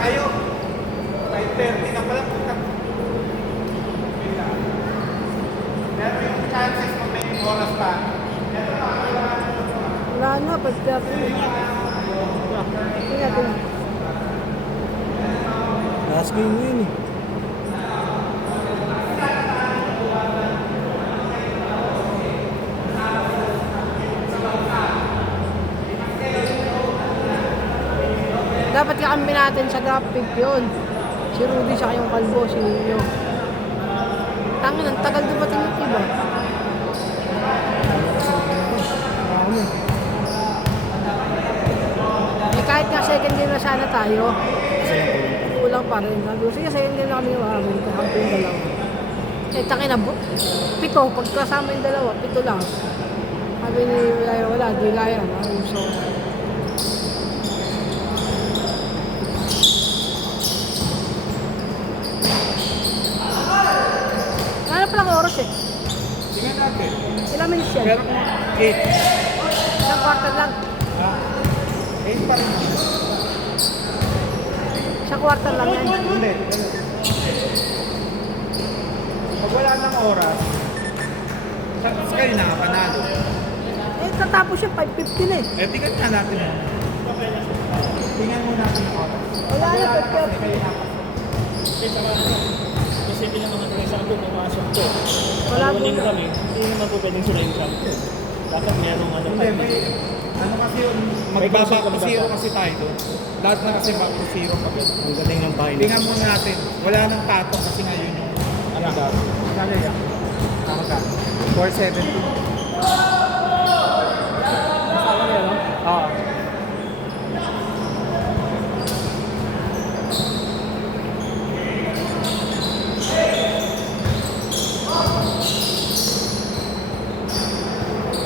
kayo. 5:30 ka pala. Pero yung chances kung may oras pa. Wala na, pagkakit. Tingnan natin. Last game mo yun eh. Dapat kakampi natin sa gap pick yun. Si Rudy sa yung kalbo, si Nino. Tangin, ang tagal dumating yung iba. Eh kahit nga second game na sana tayo, kulang pa rin. Sige, second game na kami yung kakampi yung dalawa. Eh tangin na, pito, pagkasama yung dalawa, pito lang. Sabi ni wala, di kaya. So, palang oras eh. Tingnan natin. Ilang minutes yan? Pero kung 8. Isang quarter lang. 8 pa rin. Isang quarter lang yan. Hindi. Pag wala ng oras, sa kayo nakapanalo. Eh, tatapos yung 5:50 na eh. Eh, tingnan nga natin. Tingnan mo natin yung oras. Wala na, kasi 5:50. kayo nakapasok. Kasi pinamahal ko sa ako, pumasok ko. Wala po Alawanin na. kami, hindi naman po pwedeng sila yung champion. Dapat merong ano Hindi, may, ano kasi yun, magbaba ko zero kasi tayo doon. Lahat na kasi back to zero pag Ang galing ng bahay. tingnan mo natin, wala nang patong kasi ngayon yung ano daw. Ano yan? Tama ka. 470. Oo.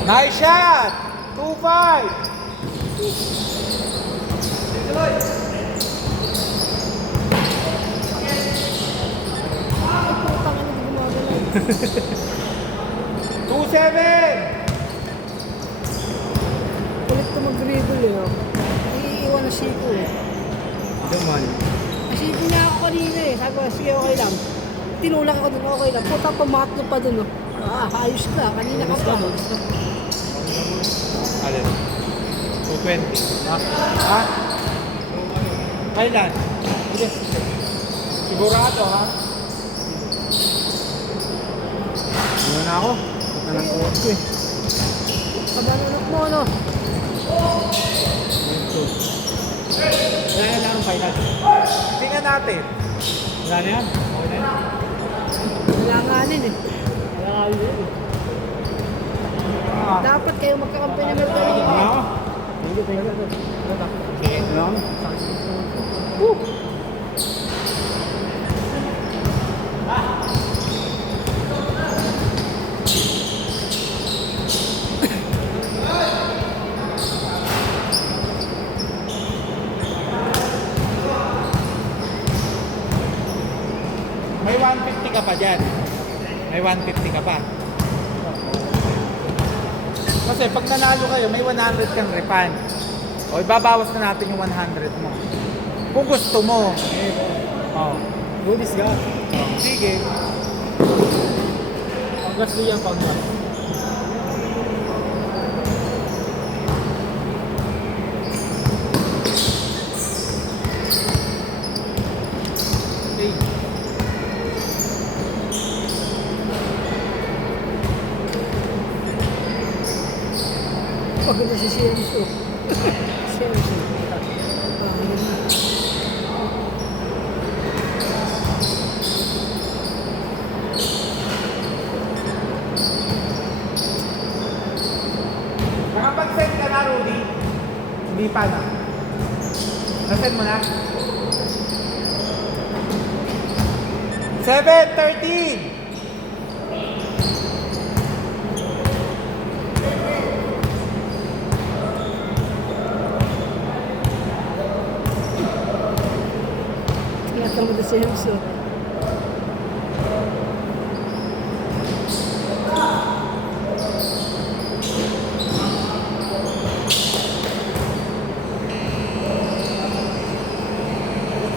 Nice shot! 2-5! Putang ina, hindi gumagalaw. 2-7! Kulit ko mag-dribble eh. Oh. Iiwan na Siko eh. Daman. Kasi niya ako kanina eh. Sabi ko, sige okay lang. Tinulak ako dun, okay lang. Puta, pumatlo pa dun oh. Ayos ka. Kanina ka pa. Alin? 220. Ha? Kailan? Sige. Sigurado ha? Ano na ako? Punta ng kuwag ko eh. Paganonak mo ano. Wala na ang final. Tingnan natin. Wala na yan. Okay na yan. Kailanganin eh. Wala nga yun eh. Dapat kayo magkakampi na Mercado. Oo. Thank you, thank you. Okay. Ano? May 150 ka pa dyan. May 150 ka pa. Kasi pag nanalo kayo, may 100 kang refund. O ibabawas na natin yung 100 mo. Kung gusto mo. Oh. Goodies ka. Sige. Ang gas yan pag gas. Okay. Pag na si Sienzo. Sienzo. Nakapag-send ka na, Rudy? Hindi pa na. Nasend mo na? 7:13. Tinatal mo na si Sienzo.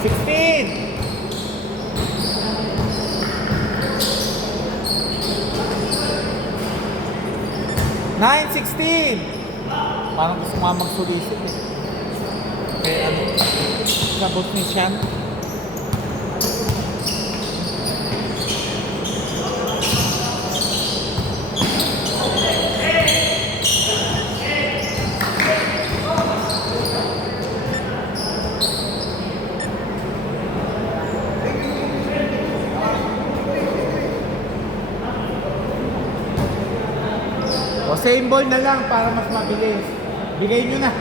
16. 9:16. Parang gusto nga magsulisit eh. Okay, ano? Sabot ni Sean. O same ball na lang para mas mabilis. Bigay nyo na.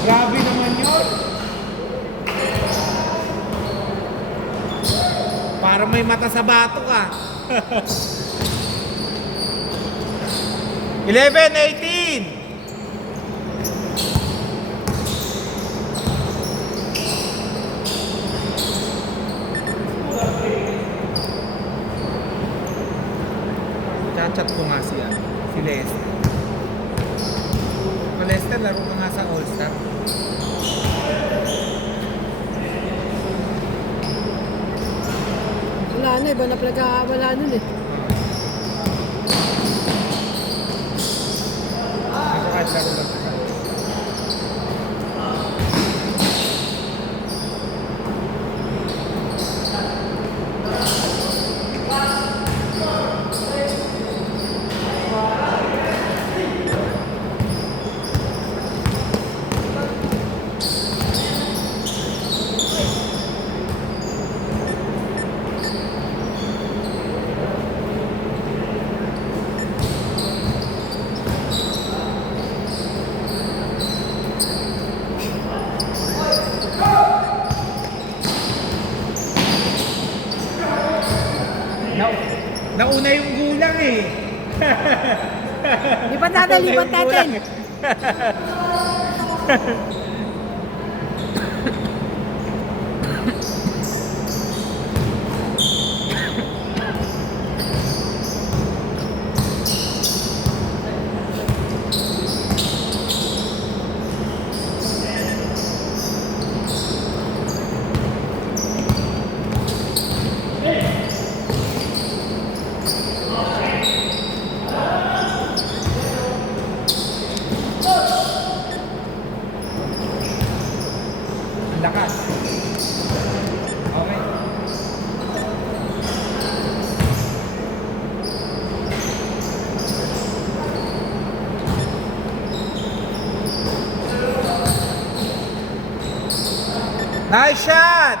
Grabe naman yun. Para may mata sa bato ka. 11, 18. Chat ko nga si Lester. Lester, laro ka nga sa All-Star. Wala na, iba na wala nun eh. Kahit laro lang ka. Nauna yung gulang eh. Lipat natin, lipat natin. Lakas. Okay. Nice shot!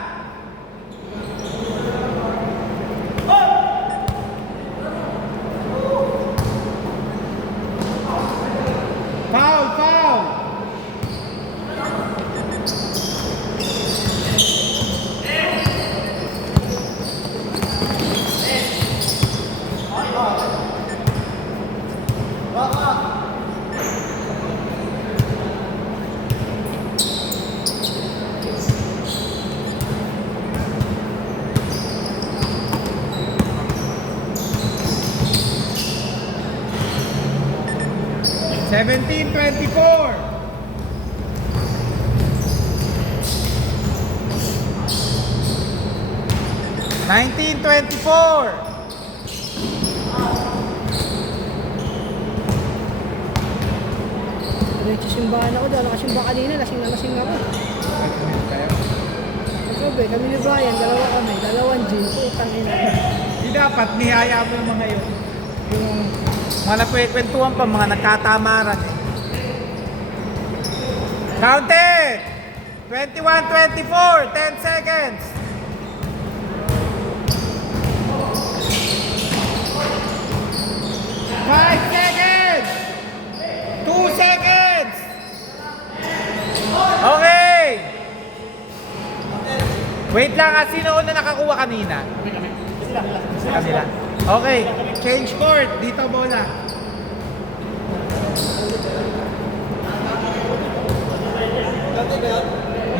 Foul, foul! Seventeen, 24. Nineteen, 24. Diretso simbahan ako doon. Nakasimba kanina, lasing na lasing ako. Sabi, kami ni Brian, dalawa kami, dalawang gin. Putang ina. Di dapat nihaya mo yung mga yun. Yung mga napwekwentuhan pa, mga nagkatamaran eh. Counted! 21, 24, 10 seconds. 5 seconds! 2 seconds! Okay! Wait lang, sino una nakakuha kanina? Kanila. Okay, change court. Dito bola.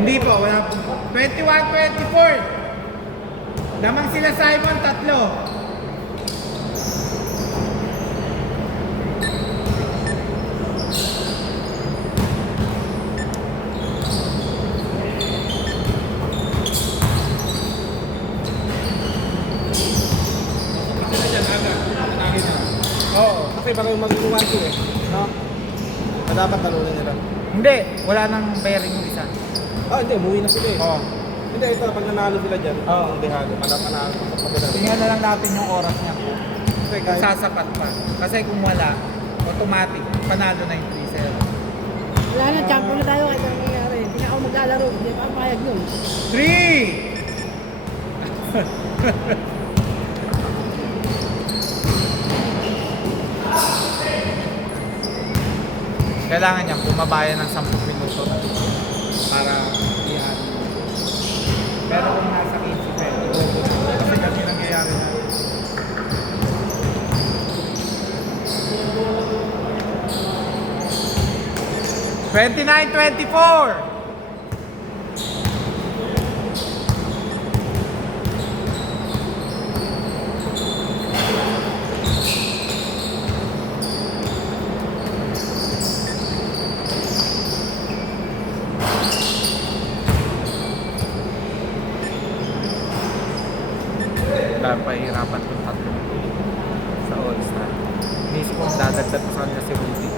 Hindi po, wala po. 21-24. Lamang sila Simon, 3. Oo, kasi baka yung magiging 1-2 eh. No? Na dapat talunin nila. Hindi, wala nang bearing yung isa. Hindi, umuwi na sila eh. Oo. Hindi, ito, pag nanalo sila dyan, Oo. dehado, panalo. Tingnan na lang natin yung oras niya. Kasi Kung kahit, sasapat pa. Kasi kung wala, automatic, panalo na yung 3-0. Wala na, champion na tayo kahit anong nangyari. Hindi na ako maglalaro. Hindi pa payag yun. 3! Kailangan niya bumabayan ng 10 minuto para iyan. Pero kung nasa 15 pwede, kasi kasi nangyayari na. $29-24. Pahirapan kung 3 sa All-Star. Miss ko dadagdag ko sa kanya si Rudy.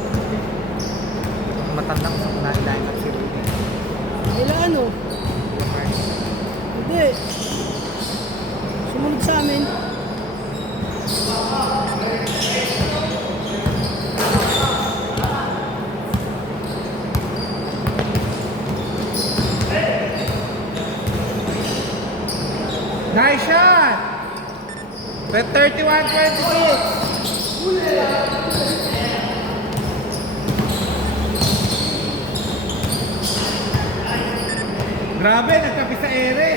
Matandang sa mga line up si Rudy. Ilang ano? Hindi. Sumunod sa amin. Nice shot! With 31-26. Grabe, nagkapi sa ere.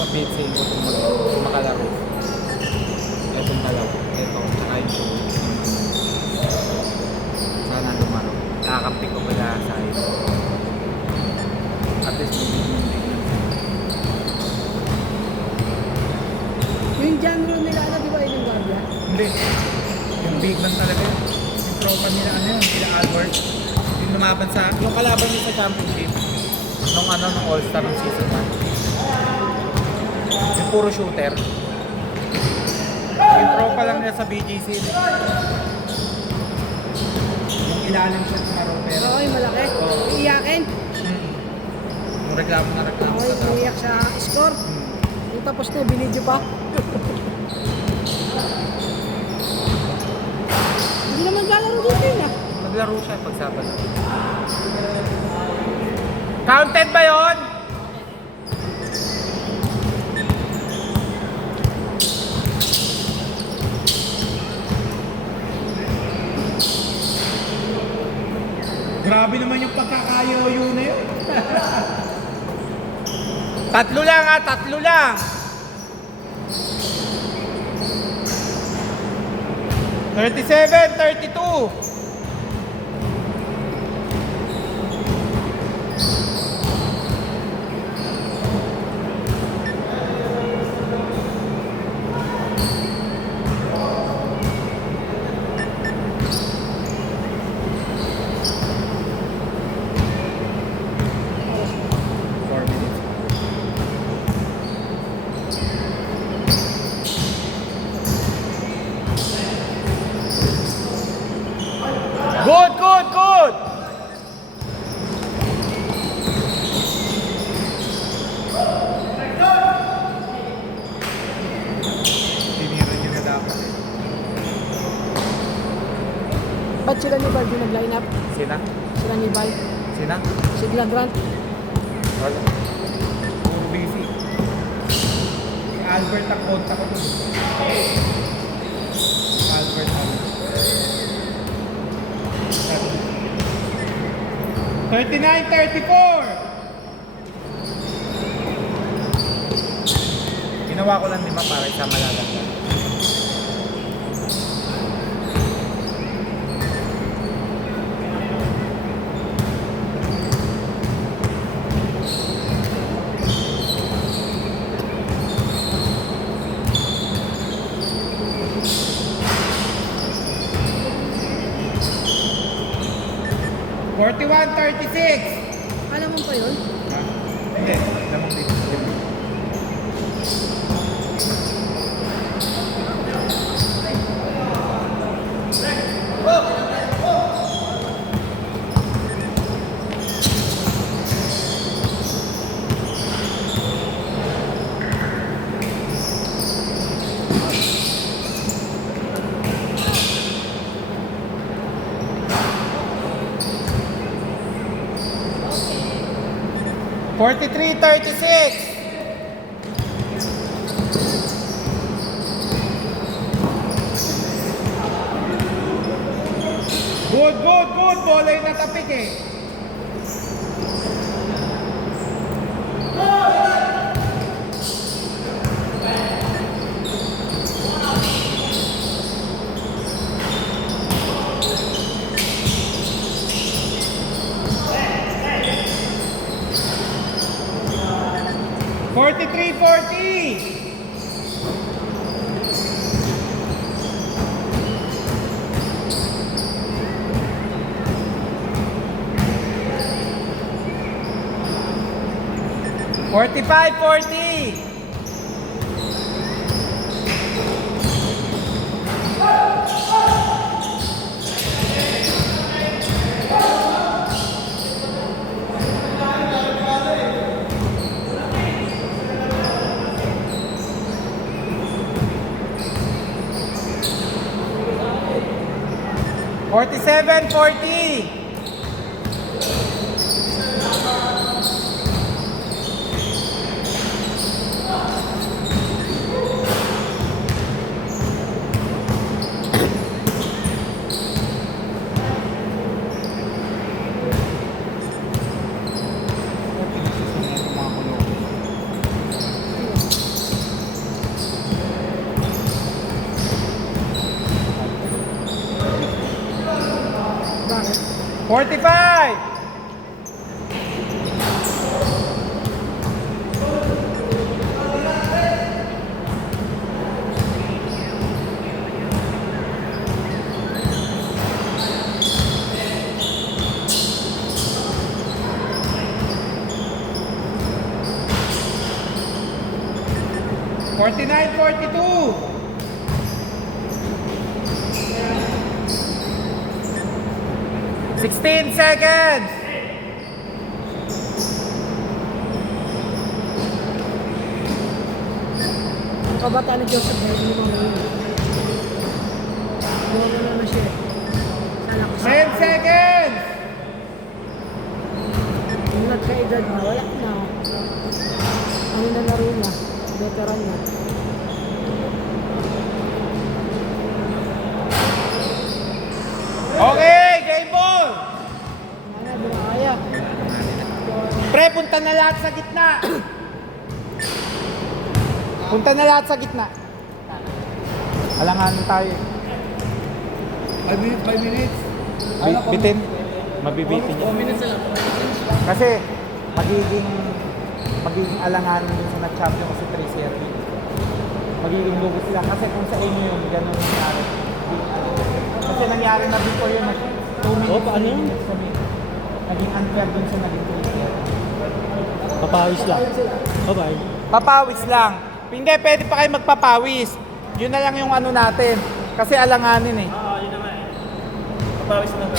Kapitsin ko kung makalaro. Itong dalawa. Ito, tsaka ito. Sana lumaro. Nakakampi ko pala sa ito. At least Yung genre nila, ano, di ba yung guardia? hindi. Yung big man talaga yun. Yung tropa nila ano yun, sila Albert. Yung lumaban sa, yung kalaban niya sa championship. Nung ano, nung All-Star ng season 1. Yung puro shooter. Yung tropa lang niya sa BGC. Yung ilalim siya sa maro pero Oo, yung malaki. Iiyakin. yung reklamo na reklamo Oo, sa yung tao. umiyak sa score. Yung tapos na, binidyo pa. Hindi naman galaro dito yun ah. Naglaro siya pag Sabado. Counted ba yon? Grabe naman yung pagkakayoyo na yun. 3 lang ha, 3 lang. 37-32. Good, good, good. Tinira niyo na dapat. Ba't sila ni Barbie nag-line up? Sina? Sila ni Val. Sina? Sigla Grant. Wala. Puro busy. Si Albert ang konta ko dun. Si Albert ang... 39-34. Ginawa ko lang 5 para sa malalagyan. Forty-one, 36. Alam mo pa yun? Hindi, lamang dito. Forty-three, 36. Good, good, good. Bola yung natapik eh. Forty-three, 40. Forty-five, 40. Forty-seven, 40. Bakit? 45. Forty-nine, 42. Sixteen seconds. Ang kabataan ni Joseph na hindi mo ngayon. Gumagano na siya. Sana ko 10 seconds. Yung nagka-edad na, wala na. Ano na laro niya? Veteran na. Okay, game ball. Ano, bumakaya. Pre, punta na lahat sa gitna. Punta na lahat sa gitna. Alangan tayo. 5 minutes, 5 minutes. Bitin. Mabibitin niya. 4 minutes lang. Kasi magiging alanganin din sa nag-champion kasi 3-0. Magiging lugo sila. Kasi kung sa inyo yun, ganun nangyari. Kasi nangyari na before yun, 2 minutes, paano 3 yun? minutes kami. Naging unfair dun sa naging 3-0. Papawis lang. Bye-bye. Papawis lang. Hindi, pwede pa kayo magpapawis. Yun na lang yung ano natin. Kasi alanganin eh. Oo, yun naman eh. Papawis lang.